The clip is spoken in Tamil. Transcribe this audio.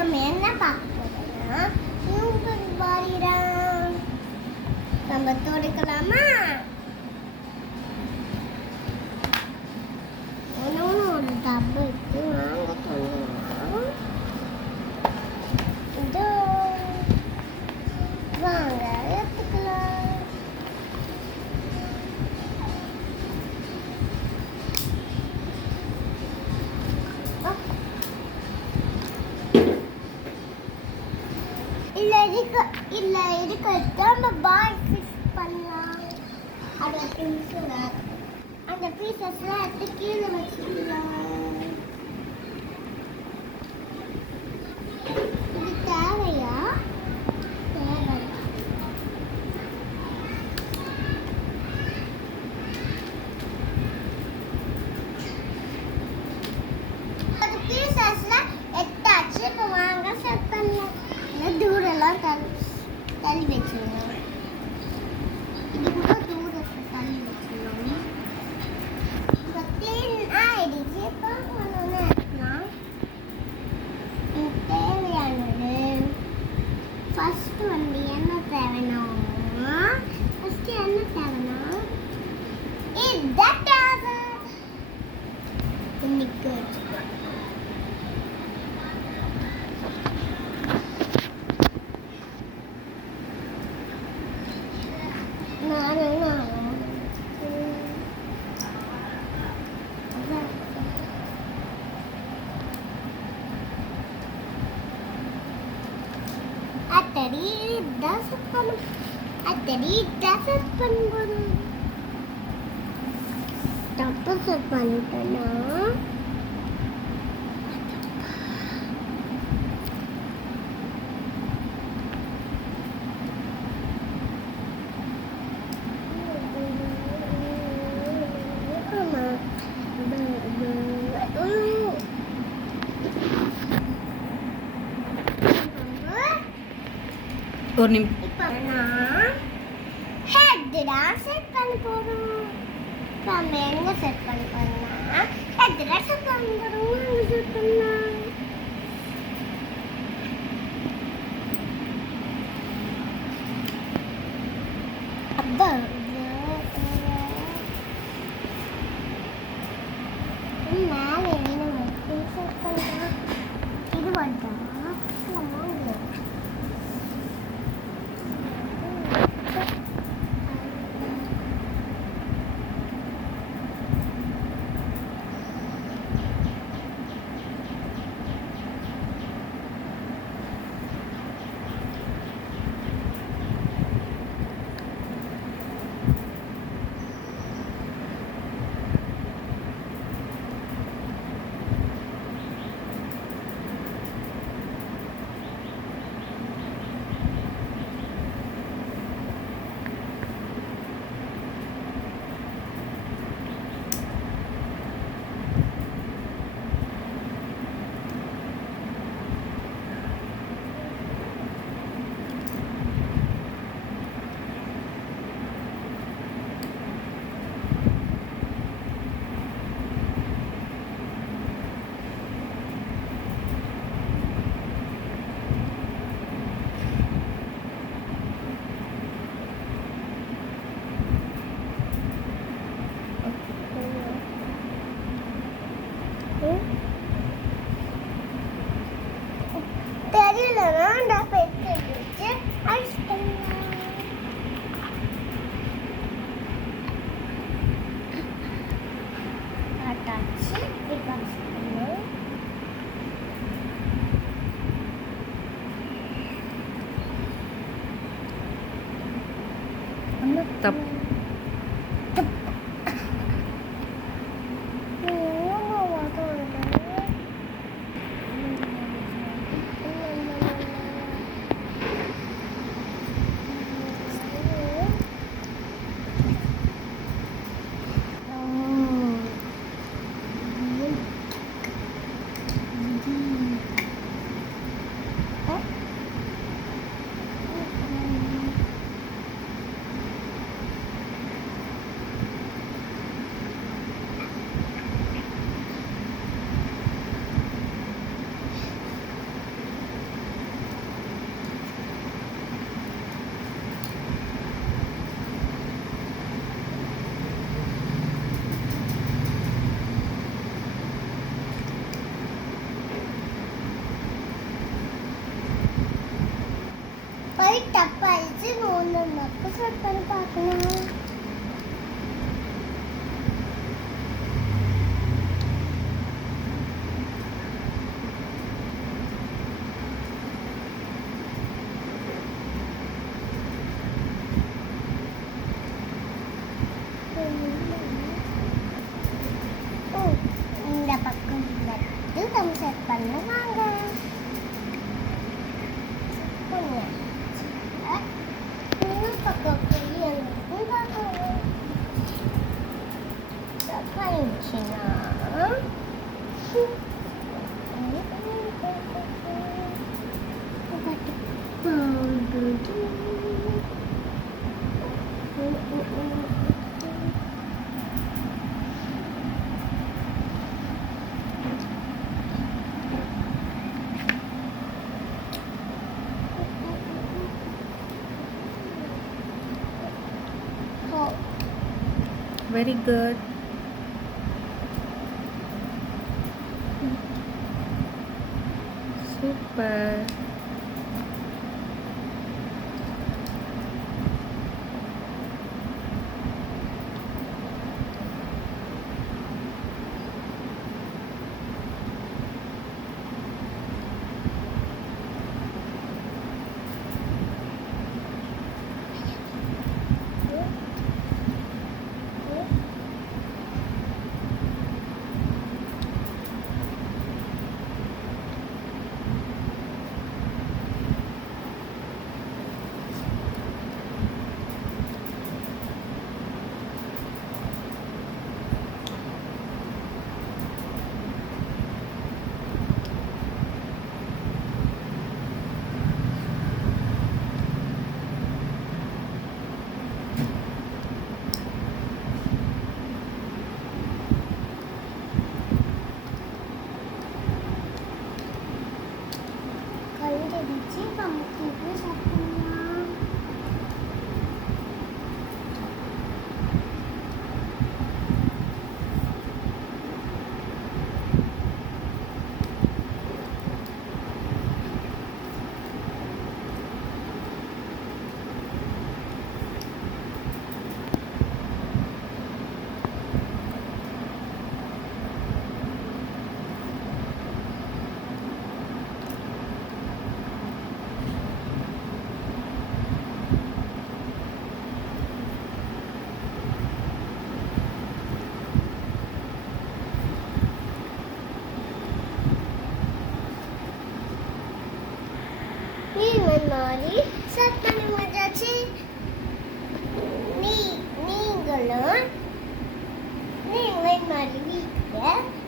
நம்ம என்ன பார்க்க போறோம்னா யூடியூப் வாரிரம் நம்ம தொடக்கலாமா? ஒரு டப்பு இருக்கு, வாங்க தொடங்கலாம். இதோ வாங்க எடுத்துக்கலாம். இல்ல இதுக்கு நம்ம பால் ஃபிஷ் பண்ணலாம். அது அந்த பீசஸ்லாம் எடுத்து கீழே வச்சுக்கலாம். இது தேவையா? தேவை. அது பீசஸ்லாம் எடுத்தாச்சு. இப்போ வாங்க செட் பண்ணலாம். தூரெல்லாம் தள்ளி வச்சிடலாம். இது கூட தூரத்தை தள்ளி வச்சிடலாம். இப்போ க்ளீன் ஆயிடுச்சு. இப்போ ஒன்று எடுக்கலாம். தேவையானது ஃபர்ஸ்ட் வந்து என்ன தேவைன்னா இதுதான் தேவை. இன்னைக்கு வச்சுக்கலாம். பண்ணிட்டேன்னா ஒரு நிமிஷம். இப்போ நான் ஹெட் தான் செட் பண்ண போறோம். நம்ம எங்க செட் பண்ண போறோம்னா ஹெட் தான் செட் பண்ண போறோம். எங்க செட் பண்ணலாம்? அப்பா மேலே என்ன வச்சு செட் பண்ணலாம்? இது வந்தா தெரியலன்னா நான் பெற்று வச்சு ஐஸ் பண்ணலாம். ஆட்டாச்சு. இப்போ ஐஸ் பண்ணலாம். தப்பு. செட் பண்ணி பார்க்கணும். இந்த பக்கம் வந்து நம்ம செட் பண்ண வாங்க. இன்னும் பக்கம் போய் அந்த பார்க்கணும். செட் பண்ணிடுச்சுன்னா Very good. Super. கழுவிச்சு பம்புக்கு செட் பண்ணலாம். மாதிரி செட் பண்ணி முடிச்சாச்சு. நீங்களும் மாதிரி வீட்டில்